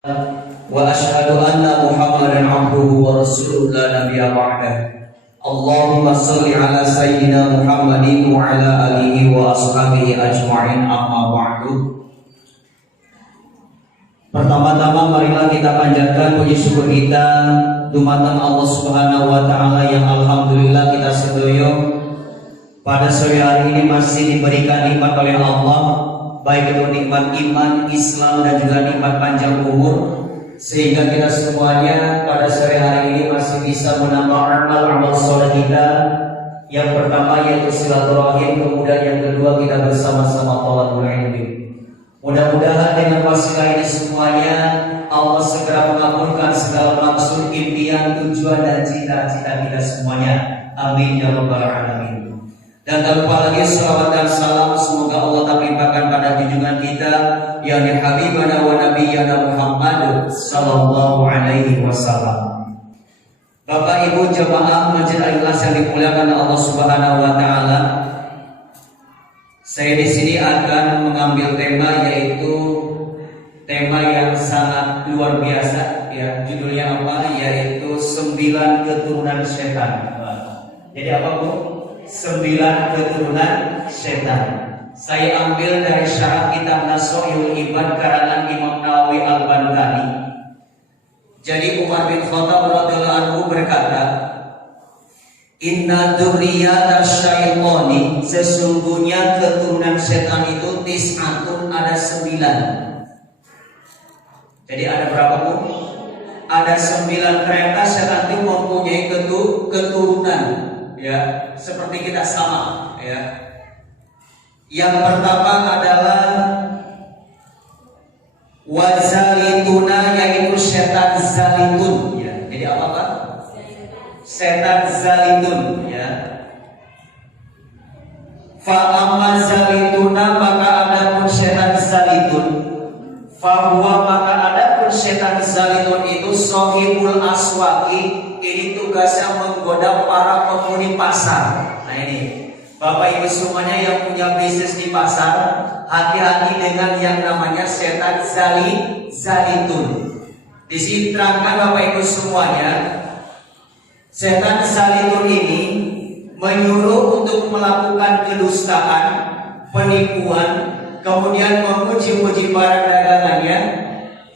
Wa asyhadu anna Muhammadan abduhu wa rasuluhu la nabiyya ba'dah. Allahumma shalli ala sayyidina Muhammadin wa ala alihi wa ashabihi ajma'in, amma ba'du. Pertama-tama marilah kita panjatkan puji syukur kita dumateng Allah Subhanahu wa taala yang alhamdulillah kita sedoyo pada sore hari ini masih diberikan nikmat oleh Allah, baik itu nikmat iman, Islam, dan juga nikmat panjang umur, sehingga kita semuanya pada sore hari ini masih bisa menambah amal soleh kita. Yang pertama yaitu silaturahim, kemudian yang kedua kita bersama-sama thalabul ilmi. Mudah-mudahan dengan wasilah ini semuanya Allah segera mengabulkan segala maksud, impian, tujuan, dan cita-cita kita semuanya. Amin ya rabbal alamin. Dan tak lupa lagi salawat dan salam semoga Allah limpahkan pada junjungan kita yakni habibana wa nabiyyana Muhammad sallallahu alaihi wasallam. Bapak Ibu jemaah Masjid Al-Ikhlas yang dimuliakan Allah Subhanahu wa taala, saya di sini akan mengambil tema, yaitu tema yang sangat luar biasa ya. Judulnya apa? Yaitu 9 keturunan setan. Jadi apa Bu? 9 keturunan setan. Saya ambil dari syarah kitab Nasha'il Ibad karangan Imam Nawawi Al-Bantani. Jadi Umar bin Khattab radhiyallahu anhu berkata, Inna dzurriyyata syaitani, sesungguhnya keturunan setan itu tis'atun, ada 9. Jadi ada berapa Bu? Ada 9. Ternyata setan itu mempunyai keturunan ya, seperti kita sama ya. Yang pertama adalah wazalituna, yaitu setan zalitun ya. Jadi apa Pak? Setan zalitun ya. Fa amma zalituna, maka adapun setan zalitun, fa huwa, maka adapun setan zalitun itu sohibul aswaqi, ini tugasnya menggoda para penghuni pasar. Nah ini Bapak Ibu semuanya yang punya bisnis di pasar, hati-hati dengan yang namanya setan zalitun. Di sini terangkan Bapak Ibu semuanya, setan zalitun ini menyuruh untuk melakukan kedustaan, penipuan, kemudian memuji-muji barang dagangannya,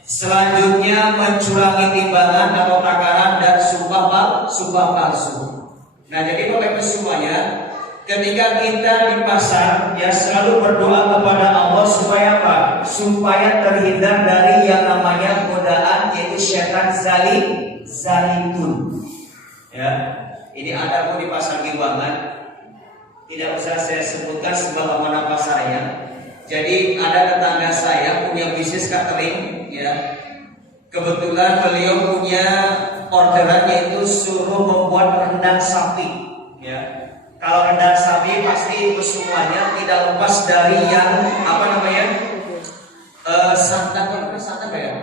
selanjutnya mencurangi timbangan atau takaran dan sumpah palsu. Nah jadi Bapak Ibu semuanya, ketika kita di pasar ya selalu berdoa kepada Allah supaya apa? Supaya terhindar dari yang namanya godaan, yaitu setan zalitun. Ya, ini ada pun di pasar Giwangan, tidak usah saya sebutkan sebagaimana pasarnya. Jadi ada tetangga saya punya bisnis catering ya. Kebetulan beliau punya orderan, yaitu suruh membuat rendang sapi ya. Kalau rendang sapi pasti itu semuanya tidak lepas dari yang apa namanya santan ya?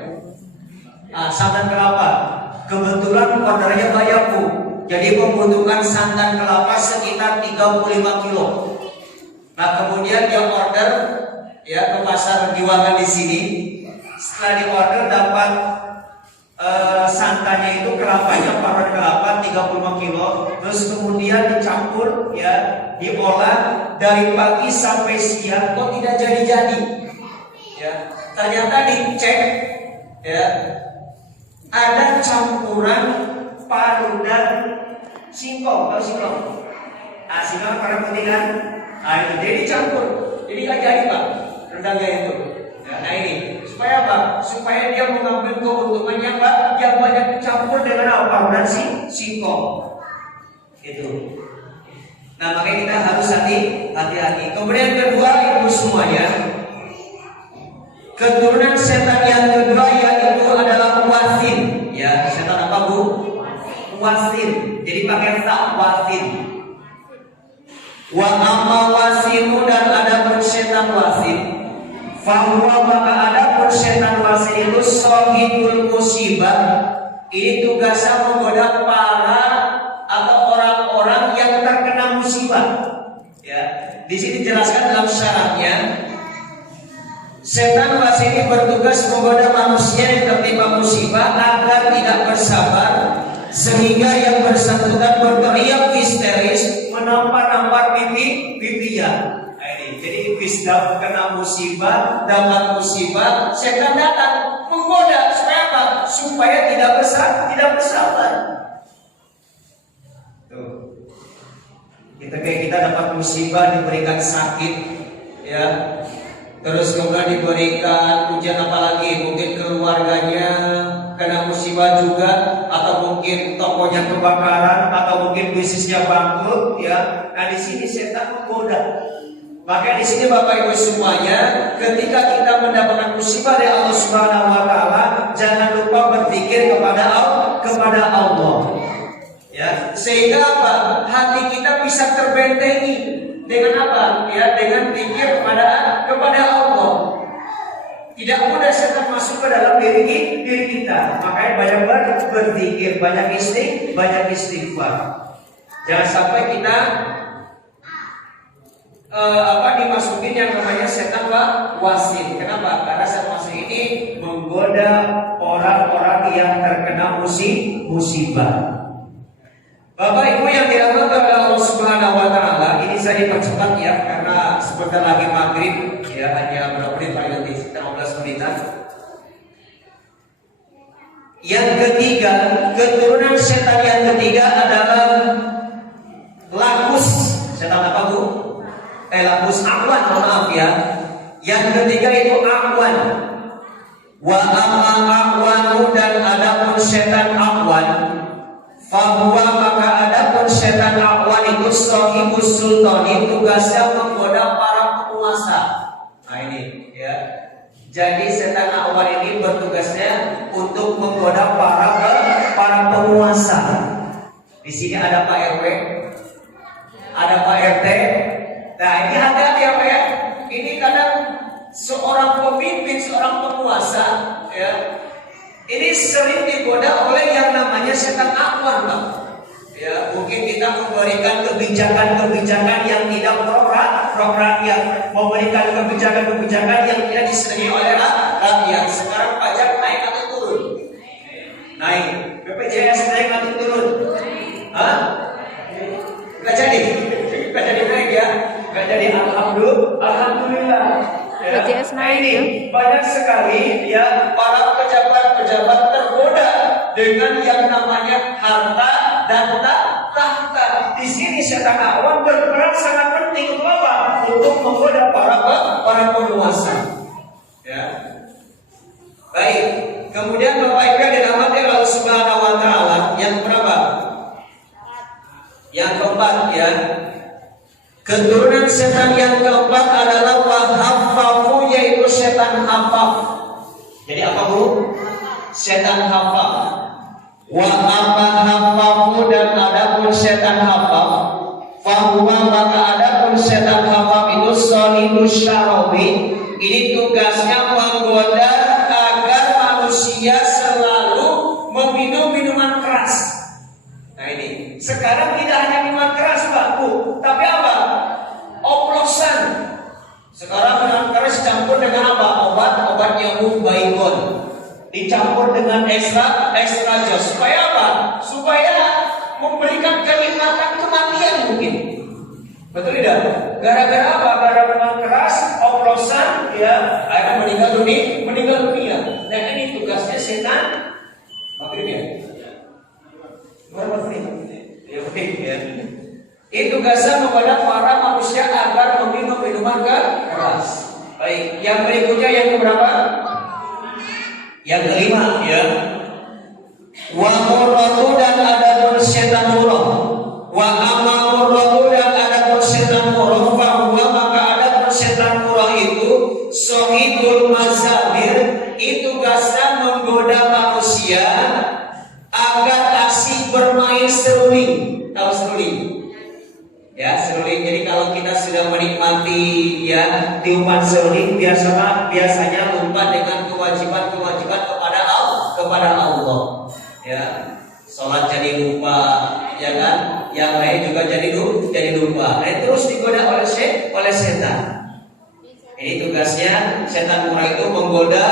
Santan kelapa. Kebetulan ordernya banyak Bu, jadi membutuhkan santan kelapa sekitar 35 kilo. Nah kemudian dia order ya ke pasar Giwangan di sini. Setelah di order dapat santannya itu kelapanya, paruan kelapa 35 kilo, terus kemudian dicampur ya, diolah dari pagi sampai siang, kok tidak jadi ya. Ternyata dicek ya, ada campuran paru dan singkong. Tahu singkong? Singkong warna putih kan? Itu jadi dicampur, jadi nggak jadi Pak rendangnya itu. Nah ini supaya apa? Supaya dia mengambil keuntungannya Pak, yang banyak dicampur dengan apa? Dan singkong itu. Nah makanya kita harus hati-hati. Kemudian kedua Ibu semuanya, keturunan setan yang kedua yaitu adalah wasin ya. Setan apa Bu? Wasin. Jadi pakai ta, wasin. Wa amma wasinu, dan adapun setan wasin, fahuwa, maka adapun setan wasin itu sohibul musibah, ini tugasnya menggoda para atau orang-orang yang terkena musibah ya. Di sini dijelaskan dalam syaratnya, Setan pasti bertugas menggoda manusia yang tertimpa musibah agar tidak bersabar, sehingga yang bersangkutan berteriak histeris, menampar-nampar pipinya. Jadi bisa kena musibah, dapat musibah, setan datang menggoda supaya apa? Supaya tidak bersabar. Tuh. Kita dapat musibah, diberikan sakit, ya. Terus kemudian diberikan ujian apalagi, mungkin keluarganya kena musibah juga, atau mungkin tokonya kebakaran, atau mungkin bisnisnya bangkrut, ya. Nah di sini setan menggoda. Maka di sini Bapak Ibu semuanya, ketika kita mendapatkan musibah dari Allah Subhanahu Wa Taala, jangan lupa berpikir kepada Allah. Ya, sehingga apa? Hati kita bisa terbentengi dengan apa? Ya, dengan pikir kepada Allah. Tidak mudah setan masuk ke dalam diri kita. Makanya banyak berpikir, banyak istighfar. Jangan sampai kita dimasukin yang namanya setan wasit. Kenapa? Karena setan wasit ini menggoda orang-orang yang terkena musibah. Bapak Ibu yang dirahmati oleh Allah Subhanahu Wa Taala, ini saya dipercepat ya karena sebentar lagi maghrib, ya hanya berapa menit paling lebih 15 menitan. Yang ketiga, keturunan setan yang ketiga adalah lakus. Setan apa Bu? Lakus akwan, maaf ya. Yang ketiga itu akwan. Wa amma akwanu, dan adapun setan akwan, fahuwa maka adapun setan akwan itu sahibus sultani, tugasnya menggoda para penguasa. Nah ini ya. Jadi setan akwan ini bertugasnya untuk menggoda para penguasa. Di sini ada Pak RW, ada Pak RT. Nah ini hati-hati apa ya? Ini kadang seorang pemimpin, seorang penguasa, ya, ini sering digoda oleh yang namanya setan akwan, Pak. Ya, mungkin kita memberikan kebijakan-kebijakan yang tidak pro-rakyat, yang memberikan kebijakan-kebijakan yang tidak disenangi oleh rakyat. Sekarang pajak naik atau turun? Naik. BPJS naik atau turun? Hah? Nggak jadi naik ya? Nggak jadi, alhamdulillah. Ya. BPJS naik ya. Banyak sekali ya para pejabat-pejabat tergoda dengan yang namanya harta dan tahta. Di sini setan akwan berperan sangat penting untuk apa? Untuk menggoda para penguasa. Ya. Baik. Kemudian Bapak Ibu yang dirahmati Allah Subhanahu Wa Taala, yang berapa? Yang keempat ya. Keturunan setan yang keempat adalah wahaffafu, yaitu setan hafaf. Jadi apa Bu? Setan hafaf. Wa amma haffafu, dan adapun setan hafaf, fahuwa maka adapun setan hafaf itu sahibus syarabi. Ini tugasnya menggoda agar manusia selalu meminum minuman keras. Nah ini, sekarang tidak hanya minuman keras Pak Bu, tapi apa? Oplosan. Sekarang minuman keras dicampur dengan apa? Obat nyamuk baygon, dicampur dengan ekstra jos. Supaya apa? Supaya memberikan kenikmatan kematian mungkin. Betul tidak? Gara-gara apa? Gara-gara minuman keras, oplosan, ya, akhirnya meninggal dunia. Nah ini tugasnya setan. Maghrib ya? Berapa menit? Ya. Itu tugasnya kepada para manusia agar meminum minuman keras. Baik, yang berikutnya yang keberapa? Yang kelima ya. Wa murratu, dan adapun setan murrah. Wa amma murratu, dan adapun setan murrah, fa huwa maka adapun setan murrah itu sahibul mazamir, itu tugasnya menggoda manusia agar asik bermain seruling. Tahu seruling? Ya, seruling. Jadi kalau kita sudah menikmati ya tiupan seruling, biasanya lupa dengan kewajiban kepada Allah. Ya, sholat jadi lupa, ya kan? Yang lain juga jadi lupa. Nah, terus digoda oleh setan. Ini tugasnya setan murah itu menggoda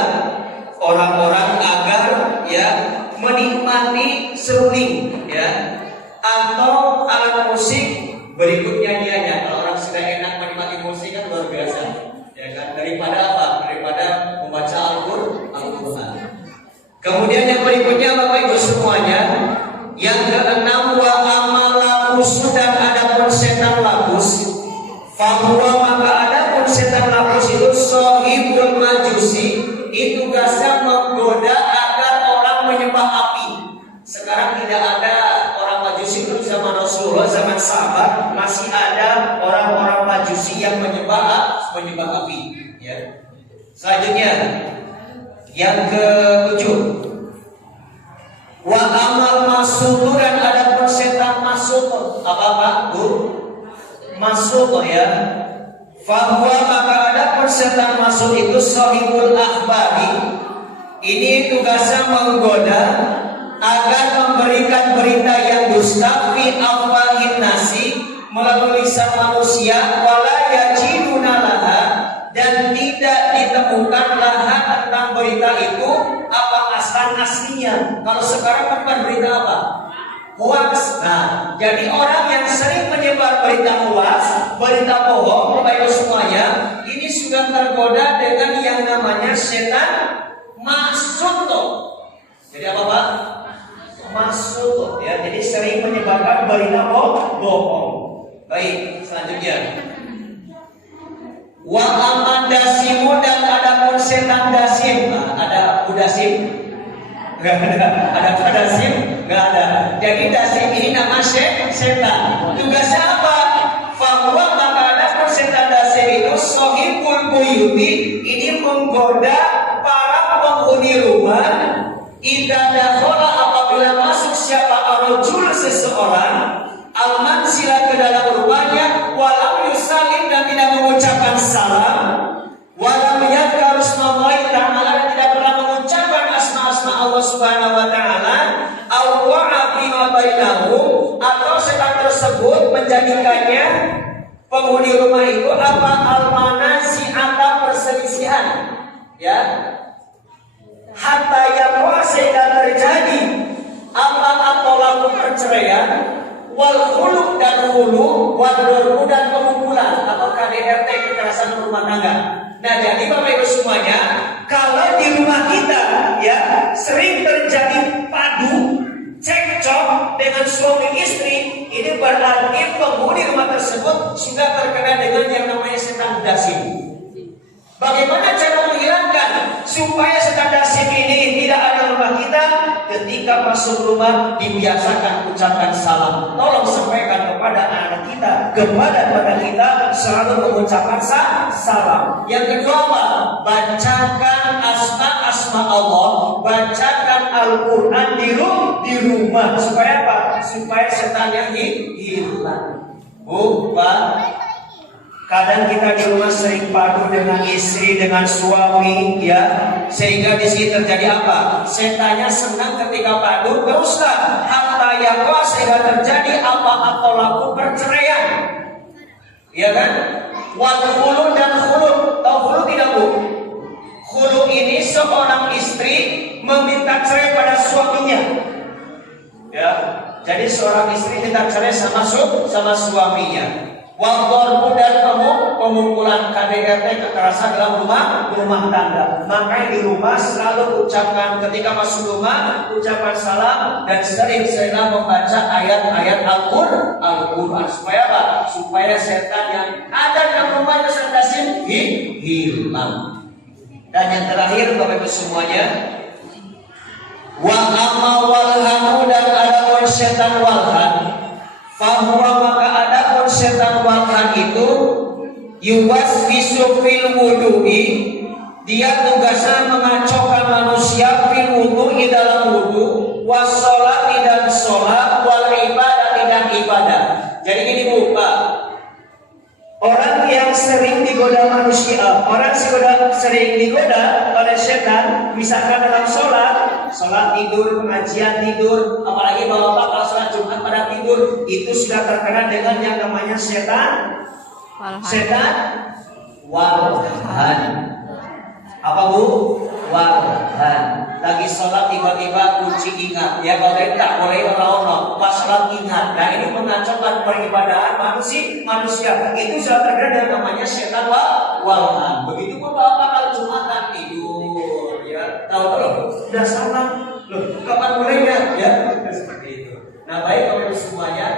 orang-orang agar ya menikmati seruling ya atau alat musik berikut nyanyiannya. Kalau orang sudah enak menikmati musik kan luar biasa ya kan, daripada apa? Daripada membaca Al-Qur'an. Kemudian yang berikutnya Bapak Ibu semuanya, yang keenam, wa amalakus, dan adapun setan lakus, fahuwa, maka adapun setan lakus itu sohibul majusi, itu tugasnya menggoda agar orang menyembah api. Sekarang tidak ada orang majusi. Dulu zaman Rasulullah, zaman sahabat masih ada orang-orang majusi yang menyembah api ya. Selanjutnya yang ke-7, wa amal masuk, dan adapun setan masuk. Apa Bu? Masuk ya. Fahuwa, maka adapun setan masuk itu sahibul akhbari, ini tugasnya menggoda agar memberikan berita yang dusta fi afwahin nasi, melalui lisan manusia, wala yajiduna laha, dan tidak ditemukan laha tentang berita itu apa aslinya. Kalau sekarang kan berita apa? Hoax. Nah, jadi orang yang sering menyebar berita hoax, berita bohong, Bapak Ibu semuanya, ini sudah tergoda dengan yang namanya setan masuk. Jadi apa Pak? Masuk ya. Jadi sering menyebarkan berita bohong. Baik, selanjutnya. Wa amandasimu, dan adapun setan dasim. Nah, ada budasim? Enggak ada. Ada budasim? Enggak ada. Jadi dasim ini nama setan. Tugasnya apa? Fahuwa, maka adapun setan dasim itu sohibul buyuti, ini menggoda para penghuni rumah. Idza dakhala, apabila masuk siapa arujul seseorang, al-mansila, ke dalam rumahnya, walam yusalim, dan tidak mengucapkan salam, walam yadhkar asmallahi ta'ala, dan tidak pernah mengucapkan asma-asma Allah Subhanahu wa taala, aw wa'a bima bainahum, atau setan tersebut menjadikannya penghuni rumah itu apa? Al-manasi'ata, perselisihan ya, hatta yang sehingga terjadi apa atau laku perceraian, wal khulu, dan hulu, wal dorbu, dan pemukulan atau KDRT, kekerasan rumah tangga. Nah, jadi Bapak Ibu semuanya, kalau di rumah kita ya sering terjadi padu cekcok dengan suami istri, ini berarti penghuni rumah tersebut sudah terkena dengan yang namanya setan dasim. Bagaimana cara menghilangkan supaya setan dasim ini tidak ada rumah kita? Ketika masuk rumah dibiasakan ucapkan salam. Tolong sampaikan kepada anak kita, kepada kita selalu mengucapkan salam. Yang kedua apa? Bacakan asma Allah, bacakan Al-Quran di rumah. Supaya apa? Supaya setan yang hilang. Bu, Pak, kadang kita di rumah sering padu dengan istri, dengan suami, ya, sehingga di sini terjadi apa? Setannya senang ketika padu, teruslah hatta yakwa, sehingga terjadi apa atau laku perceraian, ya kan? Wal khulu, dan khulu, tahu khulu tidak Bu? Khulu ini seorang istri meminta cerai pada suaminya, ya. Jadi seorang istri minta cerai sama suaminya. Wadorbu, dan pemukulan KDRT, kekerasan dalam rumah tangga. Makanya di rumah selalu ucapkan, ketika masuk rumah ucapkan salam, dan sering-sering membaca ayat-ayat Al-Quran. Supaya apa? Supaya setan yang ada dalam rumah itu setan hilang. Dan yang terakhir Bapak Ibu semuanya, wa amma walhanu, dan ada setan walhan, fahuwa, maka adapun setan walhan itu yuwaswisu fil wudu'i, dia tugasnya mengacaukan manusia fil wudu'i, dalam wudu, wassolati, dan sholat, wal ibadah, dan ibadah. Jadi gini Bu, Pak, orang yang sering digoda manusia, sering digoda oleh setan, misalkan dalam sholat tidur, pengajian tidur, apalagi bapak kalau sholat Jumat pada tidur, itu sudah terkena dengan yang namanya setan Walhan. Apa Bu? Walhan. Lagi sholat tiba-tiba kunci ingat. Ya kalau tak boleh orang pas sholat ingat. Nah ini mengacaukan peribadahan manusia. Itu sudah terkena namanya setan walhan. Begitu pun Bapak kalau Jumatan tidur, ya tahu sudah salah. Loh, kapan mulainya? Ya seperti itu. Nah baik Bapak Ibu semuanya,